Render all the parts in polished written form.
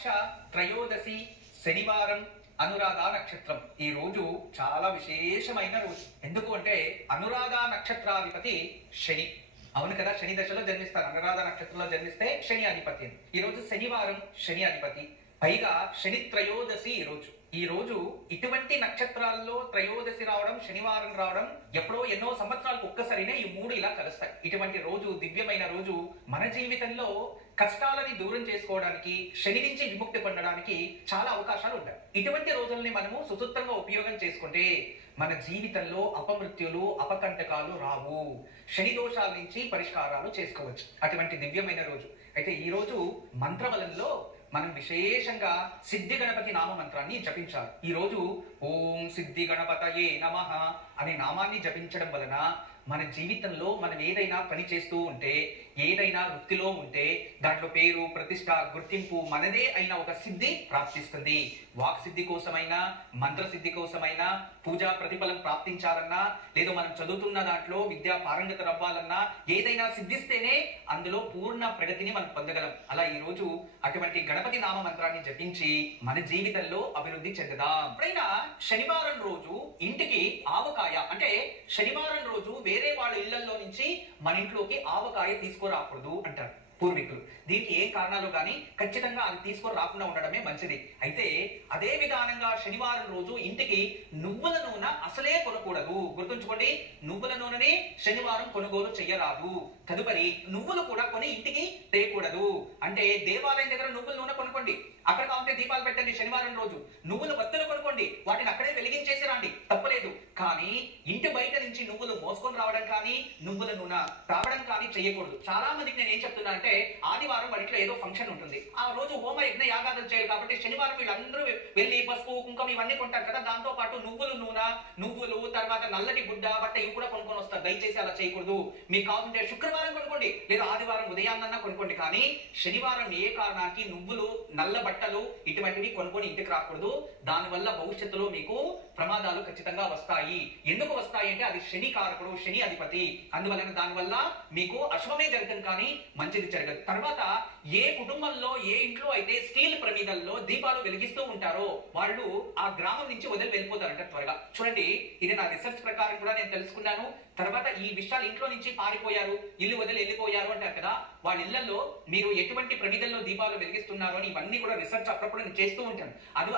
పక్ష త్రయోదశి శనివారం అనురాధ నక్షత్రం. ఈ రోజు చాలా విశేషమైన రోజు. ఎందుకు అంటే అనురాధ నక్షత్రాధిపతి శని. అవును కదా, శని దశలో జన్మిస్తారు. అనురాధ నక్షత్రంలో జన్మిస్తే శని అధిపతి. ఈ రోజు శనివారం, శని అధిపతి. పైగా శని త్రయోదశి ఈ రోజు ఇటువంటి నక్షత్రాల్లో త్రయోదశి రావడం, శనివారం రావడం ఎప్పుడో ఎన్నో సంవత్సరాలకు ఒక్కసారినే ఈ మూడు ఇలా కలుస్తాయి. ఇటువంటి రోజు, దివ్యమైన రోజు మన జీవితంలో కష్టాలని దూరం చేసుకోవడానికి, శని నుంచి విముక్తి పొందడానికి చాలా అవకాశాలు ఉంటాయి. ఇటువంటి రోజుల్ని మనము సుసూత్రంగా ఉపయోగం చేసుకుంటే మన జీవితంలో అపమృత్యులు, అపకంటకాలు రావు. శని దోషాల నుంచి పరిష్కారాలు చేసుకోవచ్చు. అటువంటి దివ్యమైన రోజు. అయితే ఈ రోజు మంత్రబలంలో మనం విశేషంగా సిద్ధి గణపతి నామ మంత్రాన్ని జపించాలి. ఈ రోజు ఓం సిద్ధి గణపతయే నమః అనే నామాన్ని జపించడం వలన మన జీవితంలో మనం ఏదైనా పని చేస్తూ ఉంటే, ఏదైనా వృత్తిలో ఉంటే దాంట్లో పేరు, ప్రతిష్ట, గుర్తింపు మనదే అయిన ఒక సిద్ధి ప్రాప్తిస్తుంది. వాక్ సిద్ధి కోసమైనా, మంత్ర సిద్ధి కోసమైనా, పూజా ప్రతిఫలం ప్రాప్తించాలన్నా, లేదా మనం చదువుతున్న దాంట్లో విద్యా పారంగత అవ్వాలన్నా ఏదైనా సిద్ధిస్తేనే అందులో పూర్ణ ప్రగతిని మనం పొందగలం. అలా ఈ రోజు అటువంటి గణపతి నామ మంత్రాన్ని జపించి మన జీవితంలో అభివృద్ధి చెందుదాం. ఎప్పుడైనా శనివారం రోజు ఇంటికి ఆవకాయ, అంటే శనివారం రోజు వేరే వాళ్ళ ఇళ్లలో నుంచి మన ఇంట్లోకి ఆవకాయ తీసుకురాకూడదు అంటారు పూర్వీకులు. దీనికి ఏ కారణాలు కానీ ఖచ్చితంగా అది తీసుకొని రాకుండా ఉండడమే మంచిది. అయితే అదే విధానంగా శనివారం రోజు ఇంటికి నువ్వుల నూనె అసలే కొనకూడదు. గుర్తుంచుకోండి, నువ్వుల నూనెని శనివారం కొనుగోలు చెయ్యరాదు. తదుపరి నువ్వులు కూడా కొని ఇంటికి తేయకూడదు. అంటే దేవాలయం దగ్గర నువ్వుల నూనె కొనుక్కోండి, అక్కడ కావాలంటే దీపాలు పెట్టండి. శనివారం రోజు నువ్వుల వత్తులు కొనుక్కోండి, వాటిని అక్కడే వెలిగించేసి రండి, తప్పలేదు. కానీ ఇంటి బయట నుంచి నువ్వులు మోసుకొని రావడం కానీ, నువ్వుల నూనె తాగడం కానీ చేయకూడదు. చాలా మందికి నేను ఏం చెప్తున్నా అంటే, ఆదివారం వాటిలో ఏదో ఫంక్షన్ ఉంటుంది, ఆ రోజు హోమ యజ్ఞ యాగాదులు చేయాలి కాబట్టి శనివారం వీళ్ళందరూ వెళ్ళి పసుపు, కుంకుమ ఇవన్నీ కొంటారు కదా, దాంతో పాటు నువ్వులు నూనె, నువ్వులు, తర్వాత నల్లటి గుడ్డ, బట్ట ఇవి కూడా కొనుక్కొని వస్తారు. దయచేసి అలా చేయకూడదు. మీకు కావాలంటే శుక్రవారం కొనుక్కోండి, లేదా ఆదివారం ఉదయాన్నన్నా కొనుక్కోండి. కానీ శనివారం ఏ కారణానికి నువ్వులు, నల్ల బట్టలు ఇటువంటివి కొనుక్కొని ఇంటికి రాకూడదు. దానివల్ల భవిష్యత్తులో మీకు ప్రమాదాలు ఖచ్చితంగా వస్తాయి. ఎందుకు వస్తాయి అంటే అది శని కారకుడు, శని అధిపతి. అందువలన దానివల్ల మీకు అశుభమే జరుగుతుంది కానీ మంచిది జరగదు. తర్వాత ఏ కుటుంబంలో, ఏ ఇంట్లో అయితే స్టీల్ ప్రమిదల్లో దీపాలు వెలిగిస్తూ ఉంటారో వాళ్ళు ఆ గ్రామం నుంచి వదిలి వెళ్ళిపోతారంట త్వరగా. చూడండి, ఇది నా రీసెర్చ్ ప్రకారం కూడా నేను తెలుసుకున్నాను. తర్వాత ఈ విషయాలు ఇంట్లో నుంచి పారిపోయారు, ఇల్లు వదిలి వెళ్ళిపోయారు అంటారు కదా, వాళ్ళ ఇళ్లలో మీరు ఎటువంటి ప్రమిదల్లో దీపాలు వెలిగిస్తున్నారు అని ఇవన్నీ కూడా రీసెర్చ్ అప్పుడప్పుడు నేను చేస్తూ ఉంటాను.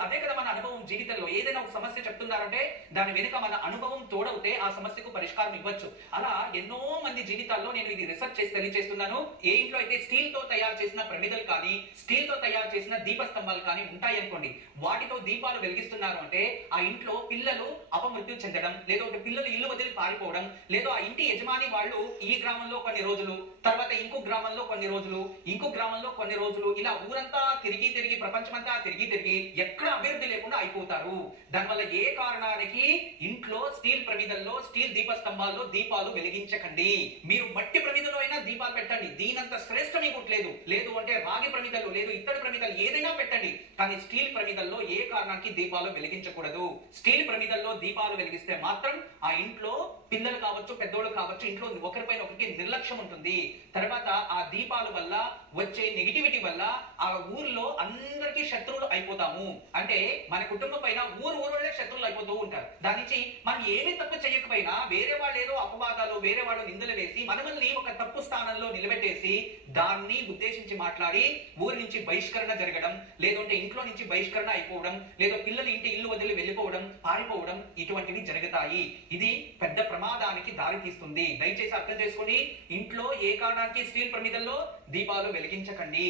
అదే కదా మన అనుభవం. జీవితంలో ఏదైనా ఒక సమస్య చెప్తున్నారంటే దాని వెనుక మన అనుభవం తోడవుతే ఆ సమస్యకు పరిష్కారం ఇవ్వచ్చు. అలా ఎన్నో మంది జీవితాల్లో నేను ఇది రీసెర్చ్ చేసి తెలియజేస్తున్నాను. ఏ ఇంట్లో అయితే స్టీల్ తో తయారు చేసిన ప్రమిదలు కానీ, స్టీల్ తో తయారు చేసిన దీపస్తంభాలు కానీ ఉంటాయి అనుకోండి, వాటితో దీపాలు వెలిగిస్తున్నారు అంటే ఆ ఇంట్లో పిల్లలు అపమృత్యు చెందడం, లేదా పిల్లలు ఇల్లు వదిలి పారిపోవడం, లేదా ఆ ఇంటి యజమాని వాళ్ళు ఈ గ్రామంలో కొన్ని రోజులు, తర్వాత ఇంకో గ్రామంలో కొన్ని రోజులు, ఇంకో గ్రామంలో కొన్ని రోజులు, ఇలా ఊరంతా తిరిగి తిరిగి, ప్రపంచమంతా తిరిగి తిరిగి ఎక్కడ అభివృద్ధి లేకుండా అయిపోతారు. దానివల్ల ఏ కారణానికి ఇంట్లో స్టీల్ ప్రమిదల్లో, స్టీల్ దీపస్తంభాల్లో దీపాలు వెలిగించకండి. మీరు మట్టి ప్రమిదలో అయినా దీపాలు పెట్టండి, దీనంత శ్రేష్టం ఇంకోట్లేదు. లేదు అంటే రాగి ప్రమిదలు, లేదు ఇత్తడి ప్రమిదలు ఏదైనా పెట్టండి. కానీ స్టీల్ ప్రమిదల్లో ఏ కారణానికి దీపాలు వెలిగించకూడదు. స్టీల్ ప్రమిదల్లో దీపాలు వెలిగిస్తే మాత్రం ఆ ఇంట్లో పిల్లలు కావచ్చు, పెద్దోళ్ళు కావచ్చు, ఇంట్లో ఒకరిపైన ఒకరికి నిర్లక్ష్యం ఉంటుంది. తర్వాత ఆ దీపాల వల్ల వచ్చే నెగిటివిటీ వల్ల ఆ ఊర్లో అందరికీ శత్రువులు అయిపోతాము. అంటే మన కుటుంబం పైన ఊరులోనే శత్రువులు అయిపోతూ ఉంటారు. దాని నుంచి మనం ఏమీ తప్పు చేయకపోయినా వేరే వాళ్ళు ఏదో అపవాదాలు, వేరే వాళ్ళు నిందలు వేసి మనల్ని ఒక తప్పు స్థానంలో నిలబెట్టేసి దాన్ని ఉద్దేశించి మాట్లాడి ఊరి నుంచి బహిష్కరణ జరగడం, లేదంటే ఇంట్లో నుంచి బహిష్కరణ అయిపోవడం, లేదా పిల్లలు ఇల్లు వదిలి వెళ్ళిపోవడం, పారిపోవడం, ఇటువంటివి జరుగుతాయి. ఇది పెద్ద ప్రమాదానికి దారి తీస్తుంది. దయచేసి అర్థం చేసుకోండి. ఇంట్లో ఏ కారణానికి స్టీల్ ప్రమిదల్లో దీపాలు వెలిగించకండి.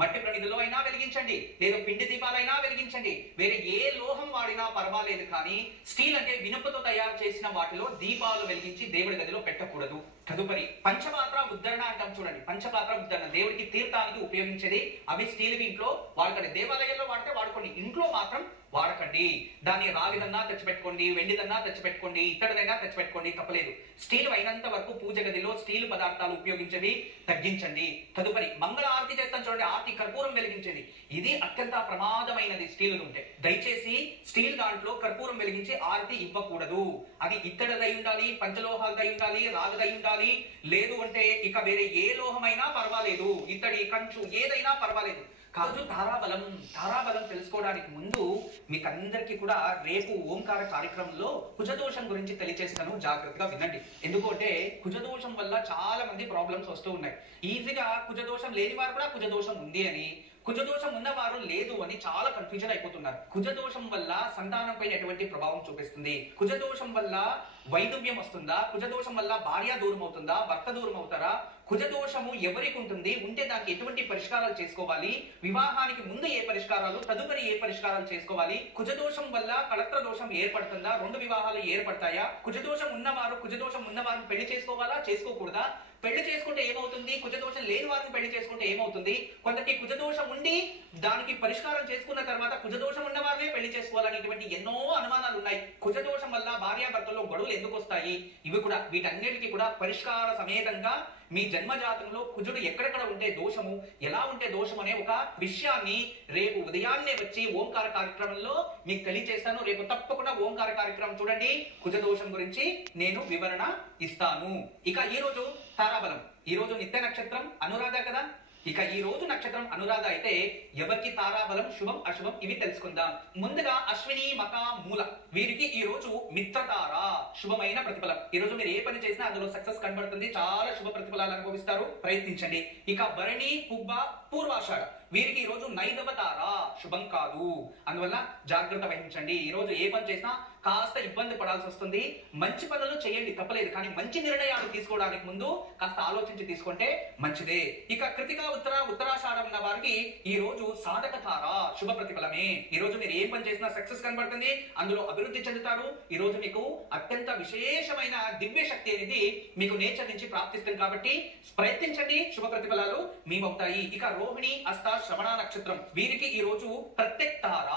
మట్టి ప్రమిదలో అయినా వెలిగించండి, లేదా పిండి దీపాలైనా వెలిగించండి. వేరే ఏ లోహం వాడినా పర్వాలేదు, కానీ స్టీల్ అంటే వినుపతో తయారు చేసిన వాటిలో దీపాలు వెలిగించి దేవుడి గదిలో పెట్టకూడదు. తదుపరి పంచపాత్ర ఉద్ధరణ అంటాం చూడండి. పంచపాత్ర ఉద్ధరణ దేవుడికి తీర్థానికి ఉపయోగించేది. అవి స్టీల్ ఇంట్లో వాడకండి. దేవాలయాల్లో వాడితే వాడుకోండి, ఇంట్లో మాత్రం వాడకండి. దాన్ని రాగిదన్నా తెచ్చిపెట్టుకోండి, వెండిదన్నా తెచ్చిపెట్టుకోండి, ఇత్తడిదైనా తెచ్చిపెట్టుకోండి, తప్పలేదు. స్టీల్ అయినంత వరకు పూజ గదిలో స్టీల్ పదార్థాలు ఉపయోగించేవి తగ్గించండి. తదుపరి మంగళ ఆరతి చేస్తాం చూడండి, ఆరతి కర్పూరం వెలిగించేది. ఇది అత్యంత ప్రమాదమైనది. స్టీల్ ఉంటే దయచేసి స్టీల్ దాంట్లో కర్పూరం వెలిగించి ఆరతి ఇవ్వకూడదు. అది ఇత్తడిదై ఉండాలి, పంచలోహాలదై ఉండాలి, రాగదై ఉండాలి. లేదు అంటే ఇక వేరే ఏ లోహమైనా పర్వాలేదు, ఇత్తడి, కంచు ఏదైనా పర్వాలేదు, కాదు తారాబలం. తారాబలం తెలుసుకోవడానికి ముందు మీకందరికీ కూడా రేపు ఓంకార కార్యక్రమంలో కుజదోషం గురించి తెలియజేస్తాను, జాగ్రత్తగా వినండి. ఎందుకంటే కుజదోషం వల్ల చాలా మంది ప్రాబ్లమ్స్ వస్తూ ఉన్నాయి. ఈజీగా కుజదోషం లేని వారు కూడా కుజదోషం ఉంది అని, కుజదోషం ఉన్నవారు లేదు అని చాలా కన్ఫ్యూజన్ అయిపోతున్నారు. కుజదోషం వల్ల సంతానం పైన ఎటువంటి ప్రభావం చూపిస్తుంది, కుజదోషం వల్ల వైధవ్యం వస్తుందా, కుజదోషం వల్ల భార్య దూరం అవుతుందా, భర్త దూరం అవుతారా, కుజదోషము ఎవరికి ఉంటుంది, ఉంటే దానికి ఎటువంటి పరిష్కారాలు చేసుకోవాలి, వివాహానికి ముందు ఏ పరిష్కారాలు, తదుపరి ఏ పరిష్కారాలు చేసుకోవాలి, కుజదోషం వల్ల కళత్ర దోషం ఏర్పడుతుందా, రెండు వివాహాలు ఏర్పడతాయా, కుజదోషం ఉన్నవారు పెళ్లి చేసుకోవాలా చేసుకోకూడదా, పెళ్లి చేసుకుంటే ఏమవుతుంది, కుజదోషం లేని వారిని పెళ్లి చేసుకుంటే ఏమవుతుంది, కొందరికి కుజదోషం ఉండి దానికి పరిష్కారం చేసుకున్న తర్వాత కుజదోషం ఉన్న వారినే పెళ్లి చేసుకోవాలని ఇటువంటి ఎన్నో అనుమానాలు ఉన్నాయి. కుజదోషం వల్ల భార్యాభర్తల్లో గొడవలు ఎందుకు వస్తాయి, ఇవి కూడా వీటన్నిటికీ కూడా పరిష్కార సమేతంగా మీ జన్మజాతంలో కుజుడు ఎక్కడెక్కడ ఉంటే దోషము, ఎలా ఉంటే దోషం అనే ఒక విషయాన్ని రేపు ఉదయాన్నే వచ్చి ఓంకార కార్యక్రమంలో మీకు తెలియజేస్తాను. రేపు తప్పకుండా ఓంకార కార్యక్రమం చూడండి, కుజదోషం గురించి నేను వివరణ ఇస్తాను. ఇక ఈ రోజు తారాబలం, ఈ రోజు నిత్య నక్షత్రం అనురాధ కదా. ఇక ఈ రోజు నక్షత్రం అనురాధ అయితే ఎవరికి తారాబలం శుభం అశుభం ఇవి తెలుసుకుందాం. ముందుగా అశ్విని మక మూల వీరికి ఈ రోజు మిత్రతార శుభమైన ప్రతిఫలం. ఈ రోజు మీరు ఏ పని చేసినా అందులో సక్సెస్ కనబడుతుంది, చాలా శుభ ప్రతిఫలాలు అనుభవిస్తారు, ప్రయత్నించండి. ఇక భరణి పుబ్బ పూర్వాషాఢ వీరికి ఈ రోజు నైదవ తార శుభం కాదు, అందువల్ల జాగ్రత్త వహించండి. ఈ రోజు ఏ పని చేసినా కాస్త ఇబ్బంది పడాల్సి వస్తుంది. మంచి పనులు చేయండి తప్పలేదు, కానీ మంచి నిర్ణయాలు తీసుకోవడానికి ముందు కాస్త ఆలోచించి తీసుకుంటే మంచిదే. ఇక కృతిక ఉత్తరాషాఢ ఉన్న వారికి ఈ రోజు సాధక తార శుభ ప్రతిఫలమే. ఈ రోజు మీరు ఏ పని చేసినా సక్సెస్ కనబడుతుంది, అందులో అభివృద్ధి చెందుతారు. ఈ రోజు మీకు అత్యంత విశేషమైన దివ్య శక్తి అనేది మీకు నేచర్ నుంచి ప్రాప్తిస్తుంది కాబట్టి ప్రయత్నించండి, శుభ ప్రతిఫలాలు మీవవుతాయి. ఇక రోహిణి హస్త శ్రవణ నక్షత్రం వీరికి ఈ రోజు ప్రత్యక్ తార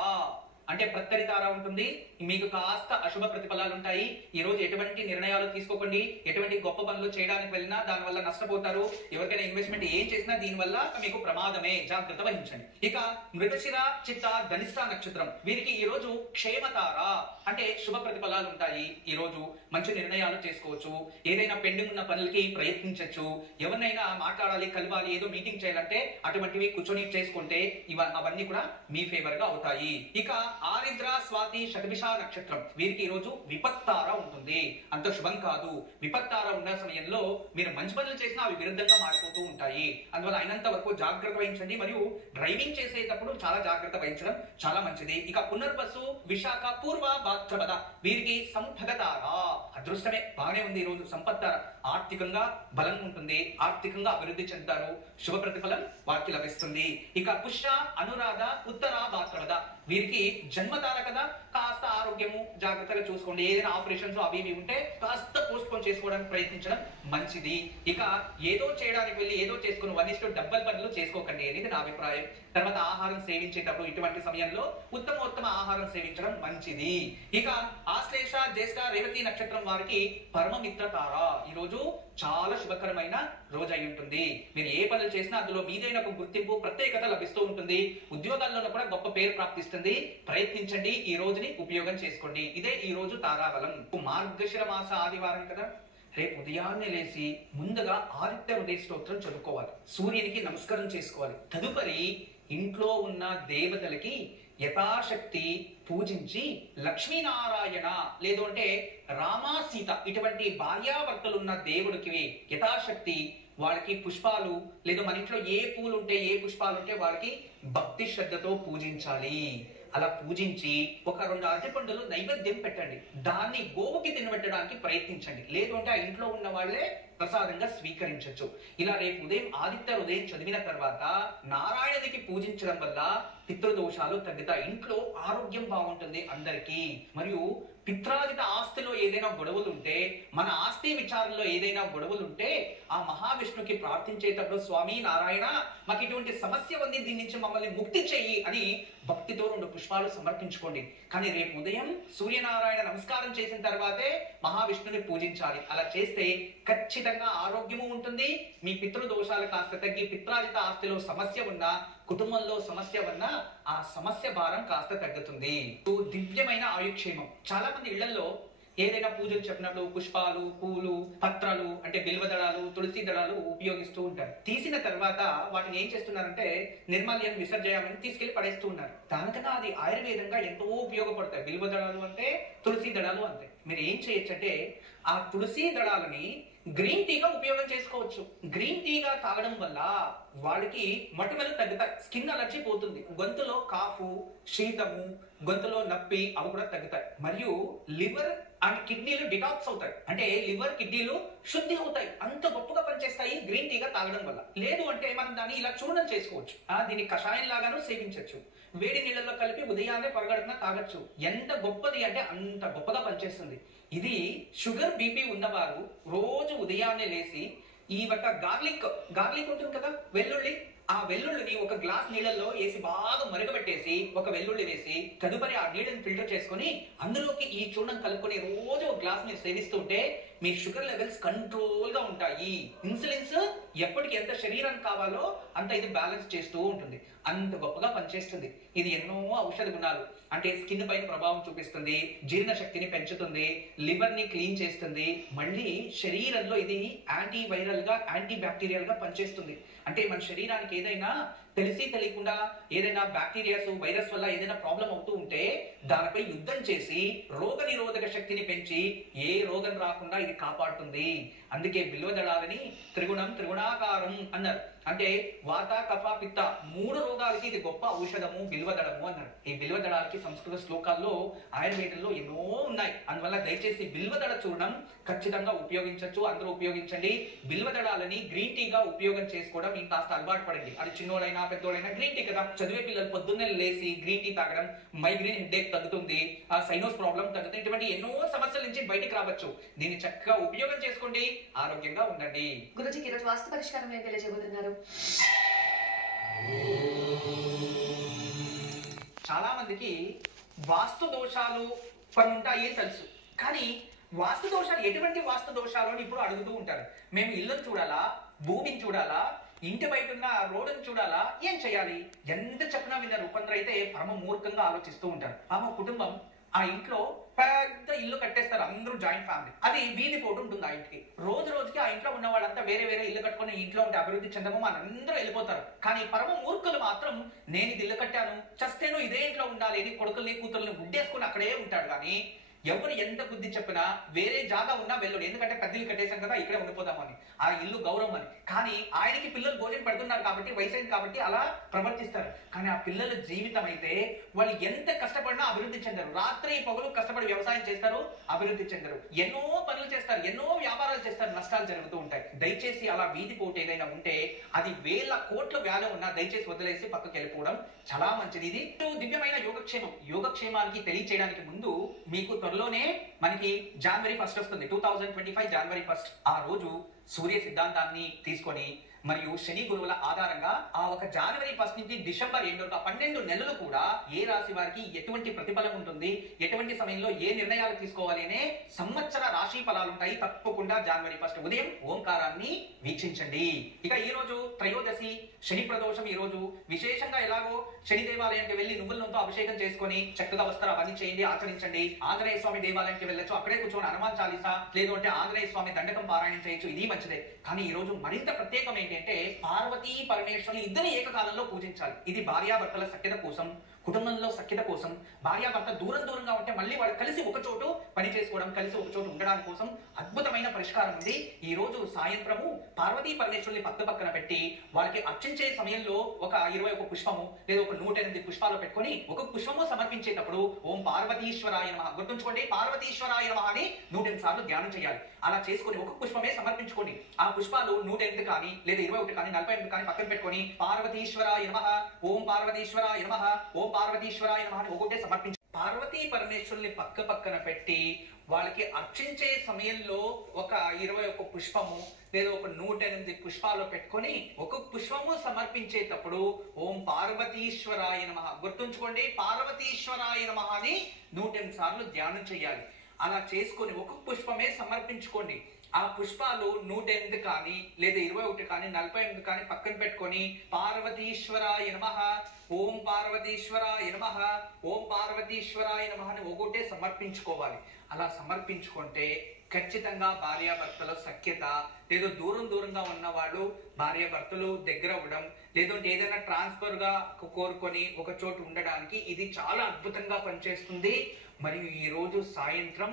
అంటే ప్రత్తరి తార ఉంటుంది, మీకు కాస్త అశుభ ప్రతిఫలాలు ఉంటాయి. ఈ రోజు ఎటువంటి నిర్ణయాలు తీసుకోకండి, ఎటువంటి గొప్ప పనులు చేయడానికి వెళ్ళినా దాని వల్ల నష్టపోతారు. ఎవరికైనా ఇన్వెస్ట్మెంట్ ఏం చేసినా దీనివల్ల మీకు ప్రమాదమే, జాగ్రత్త వహించండి. ఇక మృగశిర చిత్త ధనిష్ట నక్షత్రం వీరికి ఈ రోజు క్షేమతార అంటే శుభ ప్రతిఫలాలు ఉంటాయి. ఈ రోజు మంచి నిర్ణయాలు చేసుకోవచ్చు, ఏదైనా పెండింగ్ ఉన్న పనులకి ప్రయత్నించవచ్చు, ఎవరినైనా మాట్లాడాలి కలవాలి ఏదో మీటింగ్ చేయాలంటే అటువంటివి కూర్చొని చేసుకుంటే అవన్నీ కూడా మీ ఫేవర్ గా అవుతాయి. ఇక ఆరిద్ర స్వాతి శతభిష నక్షత్రం వీరికి ఈ రోజు విపత్తార ఉంటుంది, అంత శుభం కాదు. విపత్తార ఉన్న సమయంలో మీరు మంచి పనులు చేసినా అవి విరుద్ధంగా మారిపోతూ ఉంటాయి, అందువల్ల అయినంత వరకు జాగ్రత్త వహించండి. మరియు డ్రైవింగ్ చేసేటప్పుడు చాలా జాగ్రత్త వహించడం చాలా మంచిది. ఇక పునర్వసు విశాఖ పూర్వ భాద్రపద వీరికి సంపదతార అదృష్టమే, బాగానే ఉంది. ఈ రోజు సంపత్తార ఆర్థికంగా బలం ఉంటుంది, ఆర్థికంగా అభివృద్ధి చెందుతారు, శుభ ప్రతిఫలం వారికి లభిస్తుంది. ఇక పుష్య అనురాధ ఉత్తర భాద్రపద వీరికి జన్మతార కదా, కాస్త ఆరోగ్యము జాగ్రత్తగా చూసుకోండి. ఏదైనా ఆపరేషన్స్ అవి ఇవి ఉంటే కాస్త పోస్ట్ పోన్ చేసుకోవడానికి ప్రయత్నించడం మంచిది. ఇక ఏదో చేయడానికి వెళ్ళి ఏదో చేసుకుని 1:7 పనులు చేసుకోకండి అనేది నా అభిప్రాయం. తర్వాత ఆహారం సేవించేటప్పుడు ఇటువంటి సమయంలో ఉత్తమ ఆహారం సేవించడం మంచిది. ఇక ఆశ్లేష జ్యేష్ఠ రేవతి నక్షత్రం వారికి పరమమిత్ర తార ఈ రోజు చాలా శుభకరమైన రోజు అయి ఉంటుంది. మీరు ఏ పనులు చేసినా అందులో మీదైన ఒక గుర్తింపు ప్రత్యేకత లభిస్తూ ఉంటుంది, ఉద్యోగాల్లో కూడా గొప్ప పేరు ప్రాప్తిస్తుంది. ప్రయత్నించండి, ఈ రోజుని ఉపయోగం చేసుకోండి. ఇదే ఈ రోజు తారాబలం. మార్గశిర మాస ఆదివారం కదా, రేపు ఉదయాన్నే లేచి ముందుగా ఆదిత్య హృదయ స్తోత్రం చదువుకోవాలి, సూర్యునికి నమస్కారం చేసుకోవాలి. తదుపరి ఇంట్లో ఉన్న దేవతలకి యథాశక్తి పూజించి లక్ష్మీనారాయణ లేదు అంటే రామా సీత ఇటువంటి భార్యాభర్తలున్న దేవుడికి యథాశక్తి వాళ్ళకి పుష్పాలు లేదు మన ఇంట్లో ఏ పూలు ఉంటే ఏ పుష్పాలు ఉంటే వాళ్ళకి భక్తి శ్రద్ధతో పూజించాలి. అలా పూజించి ఒక 2 అరటిపండులు నైవేద్యం పెట్టండి, దాన్ని గోవుకి తినబెట్టడానికి ప్రయత్నించండి. లేదు అంటే ఆ ఇంట్లో ఉన్న వాళ్ళే ప్రసాదంగా స్వీకరించవచ్చు. ఇలా రేపు ఉదయం ఆదిత్య ఉదయం చదివిన తర్వాత నారాయణుడికి పూజించడం వల్ల పితృదోషాలు తగ్గుతాయి, ఇంట్లో ఆరోగ్యం బాగుంటుంది అందరికీ. మరియు పిత్రాజిత ఆస్తిలో ఏదైనా గొడవలు ఉంటే, మన ఆస్తి విచారంలో ఏదైనా గొడవలు ఉంటే ఆ మహావిష్ణుకి ప్రార్థించేటప్పుడు స్వామి నారాయణ మాకు ఇటువంటి సమస్య ఉంది, దీని నుంచి మమ్మల్ని ముక్తి చెయ్యి అని భక్తితో 2 పుష్పాలు సమర్పించుకోండి. కానీ రేపు ఉదయం సూర్యనారాయణ నమస్కారం చేసిన తర్వాతే మహావిష్ణుని పూజించాలి. అలా చేస్తే ఖచ్చితంగా ఆరోగ్యము ఉంటుంది, మీ పితృదోషాలు కాస్త తగ్గి పిత్రాజిత ఆస్తిలో సమస్య ఉన్నా కుటుంబంలో సమస్య ఉన్నా ఆ సమస్య భారం కాస్త తగ్గుతుంది. దివ్యమైన ఆయుక్షేమం. చాలా మంది ఇళ్లలో ఏదైనా పూజలు చెప్పినప్పుడు పుష్పాలు, పూలు, పత్రాలు అంటే బిల్వ దళాలు, తులసి దళాలు ఉపయోగిస్తూ ఉంటారు. తీసిన తర్వాత వాటిని ఏం చేస్తున్నారంటే నిర్మాల్యం విసర్జయామని తీసుకెళ్లి పడేస్తూ ఉన్నారు. దానికన్నా అది ఆయుర్వేదంగా ఎంతో ఉపయోగపడతాయి. బిల్వ దళాలు అంటే తులసి దళాలు అంతే. మీరు ఏం చేయొచ్చు అంటే ఆ తులసి దళాలని గ్రీన్ టీగా ఉపయోగం చేసుకోవచ్చు. గ్రీన్ టీగా తాగడం వల్ల వాళ్ళకి మొటిమలు తగ్గుతాయి, స్కిన్ అలర్జీ పోతుంది, గొంతులో కాఫు, శీతము, గొంతులో నొప్పి అవి కూడా తగ్గుతాయి. మరియు లివర్ అండ్ కిడ్నీలు డిటాక్స్ అవుతాయి, అంటే లివర్ కిడ్నీలు శుద్ధి అవుతాయి. అంత గొప్పగా పనిచేస్తాయి గ్రీన్ టీగా తాగడం వల్ల. లేదు అంటే మనం దాన్ని ఇలా చూర్ణం చేసుకోవచ్చు. దీన్ని కషాయం లాగాను సేవించవచ్చు. వేడి నీళ్ళలో కలిపి ఉదయాన్నే పొరగడుపున తాగొచ్చు. ఎంత గొప్పది అంటే అంత గొప్పగా పనిచేస్తుంది. ఇది షుగర్ బీపీ ఉన్నవారు రోజు ఉదయాన్నే లేసి ఈ గార్లిక్ ఉంటుంది కదా, వెల్లుల్లి, ఆ వెల్లుల్లిని ఒక గ్లాస్ నీళ్ళల్లో వేసి బాగా మరగబెట్టేసి ఒక వెల్లుల్లి వేసి తదుపరి ఆ నీళ్ళని ఫిల్టర్ చేసుకొని అందులోకి ఈ చూర్ణం కలుపుకొని రోజు ఒక గ్లాస్ మీరు సేవిస్తుంటే మీ షుగర్ లెవెల్స్ కంట్రోల్ గా ఉంటాయి. ఇన్సులిన్స్ ఎప్పటికి ఎంత శరీరానికి కావాలో అంత ఇది బ్యాలెన్స్ చేస్తూ ఉంటుంది. అంత గొప్పగా పనిచేస్తుంది. ఇది ఎన్నో ఔషధ గుణాలు, అంటే స్కిన్ పైన ప్రభావం చూపిస్తుంది, జీర్ణ శక్తిని పెంచుతుంది, లివర్ ని క్లీన్ చేస్తుంది. మళ్ళీ శరీరంలో ఇది యాంటీ వైరల్ గా, యాంటీ బ్యాక్టీరియల్ గా పనిచేస్తుంది. అంటే మన శరీరానికి ఏదైనా తెలిసి తెలియకుండా ఏదైనా బ్యాక్టీరియాస్, వైరస్ వల్ల ఏదైనా ప్రాబ్లం అవుతూ ఉంటే దానిపై యుద్ధం చేసి రోగ నిరోధక శక్తిని పెంచి ఏ రోగం రాకుండా ఇది కాపాడుతుంది. అందుకే బిల్వ దళాలని త్రిగుణాకారం అన్నారు. అంటే వాత, కఫ, పిత్త 3 రోగాలకి ఇది గొప్ప ఔషధము బిల్వ దళము అన్నారు. ఈ బిల్వ దళాలకి సంస్కృత శ్లోకాల్లో ఆయుర్వేదంలో ఎన్నో ఉన్నాయి. అందువల్ల దయచేసి బిల్వ దళ చూర్ణం ఖచ్చితంగా ఉపయోగించవచ్చు. అందరూ ఉపయోగించండి. బిల్వ దళాలని గ్రీన్ టీగా ఉపయోగం చేసుకోవడం మీకు కాస్త అలవాటు పడండి. అది చిన్నోడైనా పెద్దోడైనా గ్రీన్ టీ కదా. చదివే పిల్లలు పొద్దున్నే లేసి గ్రీన్ టీ తాగడం, మైగ్రేన్ హెడ్ఏక్ తగ్గుతుంది, ఆ సైనోస్ ప్రాబ్లం తగ్గుతుంది. ఇటువంటి ఎన్నో సమస్యల నుంచి బయటికి రావచ్చు. దీన్ని చక్కగా ఉపయోగం చేసుకోండి, ఆరోగ్యంగా ఉండండి. గురుజీకి ఈరోజు వాస్తు పరిష్కారం ఏం తెలియజేయబోతున్నారు? చాలా మందికి వాస్తు దోషాలు కొన్ని ఉంటాయి తెలుసు, కానీ వాస్తు దోషాలు ఎటువంటి వాస్తు దోషాలు అని ఇప్పుడు అడుగుతూ ఉంటారు. మేము ఇల్లును చూడాలా, భూమిని చూడాలా, ఇంటి బయట ఉన్న రోడ్డును చూడాలా, ఏం చేయాలి? ఎంత చెప్పినా విన్నారు. కొందరు అయితే పరమ మూర్ఖంగా ఆలోచిస్తూ ఉంటారు. ఆమె కుటుంబం ఆ ఇంట్లో పెద్ద ఇల్లు కట్టేస్తారు, అందరూ జాయింట్ ఫ్యామిలీ. అది వీధి పోటు ఉంటుంది ఆ ఇంటికి. రోజు రోజుకి ఆ ఇంట్లో ఉన్న వాళ్ళంతా వేరే వేరే ఇల్లు కట్టుకుని ఇంట్లో ఉంటే అభివృద్ధి చెందము అని అందరూ వెళ్ళిపోతారు. కానీ పరమ మూర్ఖులు మాత్రం నేను ఇది ఇల్లు కట్టాను, చస్తేను ఇదే ఇంట్లో ఉండాలి అని కొడుకుల్ని కూతుర్ని గుడ్డేసుకుని అక్కడే ఉంటాడు. కానీ ఎవరు ఎంత బుద్ధి చెప్పినా వేరే జాగా ఉన్నా వెళ్ళడు. ఎందుకంటే పెద్ద ఇల్లు కట్టేశాం కదా, ఇక్కడే ఉండిపోదామని, ఆ ఇల్లు గౌరవం అని. కానీ ఆయనకి పిల్లలు భోజనం పెడుతున్నారు కాబట్టి, వయసైంది కాబట్టి అలా ప్రవర్తిస్తారు. కానీ ఆ పిల్లల జీవితం అయితే వాళ్ళు ఎంత కష్టపడినా అభివృద్ధి చెందరు. రాత్రి పగలు కష్టపడి వ్యవసాయం చేస్తారు, అభివృద్ధి చెందరు. ఎన్నో పనులు చేస్తారు, ఎన్నో వ్యాపారాలు చేస్తారు, నష్టాలు జరుగుతూ ఉంటాయి. దయచేసి అలా వీధి పోటు ఏదైనా ఉంటే అది వేల కోట్ల వ్యాధి ఉన్నా దయచేసి వదిలేసి పక్కకి వెళ్ళిపోవడం చాలా మంచిది. ఇది దివ్యమైన యోగక్షేమం. యోగక్షేమానికి తెలియచేయడానికి ముందు మీకు త్వరలోనే మనకి January 1 వస్తుంది, 2025 January 1. ఆ రోజు సూర్య సిద్ధాంతాన్ని తీసుకొని మరియు శని గురువుల ఆధారంగా ఆ ఒక January 1 నుంచి December 2 వరకు 12 నెలలు కూడా ఏ రాశి వారికి ఎటువంటి ప్రతిఫలం ఉంటుంది, ఎటువంటి సమయంలో ఏ నిర్ణయాలు తీసుకోవాలి అనే సంవత్సర రాశి ఫలాలు ఉంటాయి. తప్పకుండా January 1 ఉదయం ఓంకారాన్ని వీక్షించండి. ఇక ఈ రోజు త్రయోదశి, శని ప్రదోషం. ఈ రోజు విశేషంగా ఎలాగో శని దేవాలయానికి వెళ్లి నువ్వుల నూనెతో అభిషేకం చేసుకొని చక్కగా వస్తారు, అవన్నీ చేయండి, ఆచరించండి. ఆంజనేయ స్వామి దేవాలయానికి వెళ్ళొచ్చు, అక్కడే కూర్చొని హనుమాన్ చాలీసా లేదు అంటే ఆంజనేయ స్వామి దండకం పారాయణం చేయొచ్చు, ఇది మంచిదే. కానీ ఈ రోజు మరింత ప్రత్యేకం ఏంటంటే పార్వతీ పరమేశ్వరుని ఇద్దరు ఏకకాలంలో పూజించాలి. ఇది భార్యాభర్తల సఖ్యత కోసం, కుటుంబంలో సఖ్యత కోసం. భార్యాభర్త దూరంగా ఉంటే మళ్ళీ వాళ్ళు కలిసి ఒక చోటు పని చేసుకోవడం, కలిసి ఒక చోటు ఉండడానికి కోసం అద్భుతమైన పరిష్కారం ఉంది. ఈ రోజు సాయంత్రము పార్వతీ పరమేశ్వరుని పక్కన పెట్టి వాళ్ళకి అర్చించే సమయంలో ఒక 21 పుష్పము లేదా ఒక 108 పుష్పాలు పెట్టుకొని ఒక పుష్పము సమర్పించేటప్పుడు ఓం పార్వతీశ్వరాయ నమః, గుర్తుంచుకోండి, పార్వతీశ్వరాయ నమః అని 108 సార్లు ధ్యానం చేయాలి. అలా చేసుకొని ఒక పుష్పమే సమర్పించుకోండి. ఆ పుష్పాలు 108 కానీ లేదా 21 కానీ 48 కానీ పక్కన పెట్టుకొని పార్వతీశ్వరాయ నమః, ఓం పార్వతీశ్వరాయ నమః, ఓం పార్వతీశ్వరాయ నమః అని ఒకటే సమర్పించి పార్వతీ పరమేశ్వరుని పక్కన పెట్టి వాళ్ళకి అర్చించే సమయంలో ఒక 21 పుష్పము లేదా ఒక 108 పుష్పాలు పెట్టుకొని ఒక పుష్పము సమర్పించేటప్పుడు ఓం పార్వతీశ్వరాయ నమః, గుర్తుంచుకోండి, పార్వతీశ్వరాయ నమః అని 108 సార్లు ధ్యానం చేయాలి. అలా చేసుకొని ఒక పుష్పమే సమర్పించుకోండి. ఆ పుష్పాలు 108 కానీ లేదా 21 కానీ 48 కానీ పక్కన పెట్టుకొని పార్వతీశ్వరాయ నమః, ఓం పార్వతీశ్వరాయ నమః, ఓం పార్వతీశ్వరాయ నమః అని ఒకటే సమర్పించుకోవాలి. అలా సమర్పించుకుంటే ఖచ్చితంగా భార్యాభర్తల సఖ్యత, లేదో దూరంగా ఉన్న వాళ్ళు భార్యాభర్తలు దగ్గర అవ్వడం, లేదంటే ఏదైనా ట్రాన్స్ఫర్ గా కోరుకొని ఒక చోటు ఉండడానికి ఇది చాలా అద్భుతంగా పనిచేస్తుంది. మరియు ఈ రోజు సాయంత్రం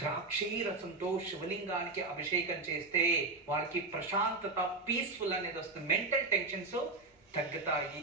ద్రాక్షీ రసంతో శివలింగానికి అభిషేకం చేస్తే వాళ్ళకి ప్రశాంతత, పీస్ఫుల్ అనేది వస్తుంది, మెంటల్ టెన్షన్స్ తగ్గుతాయి.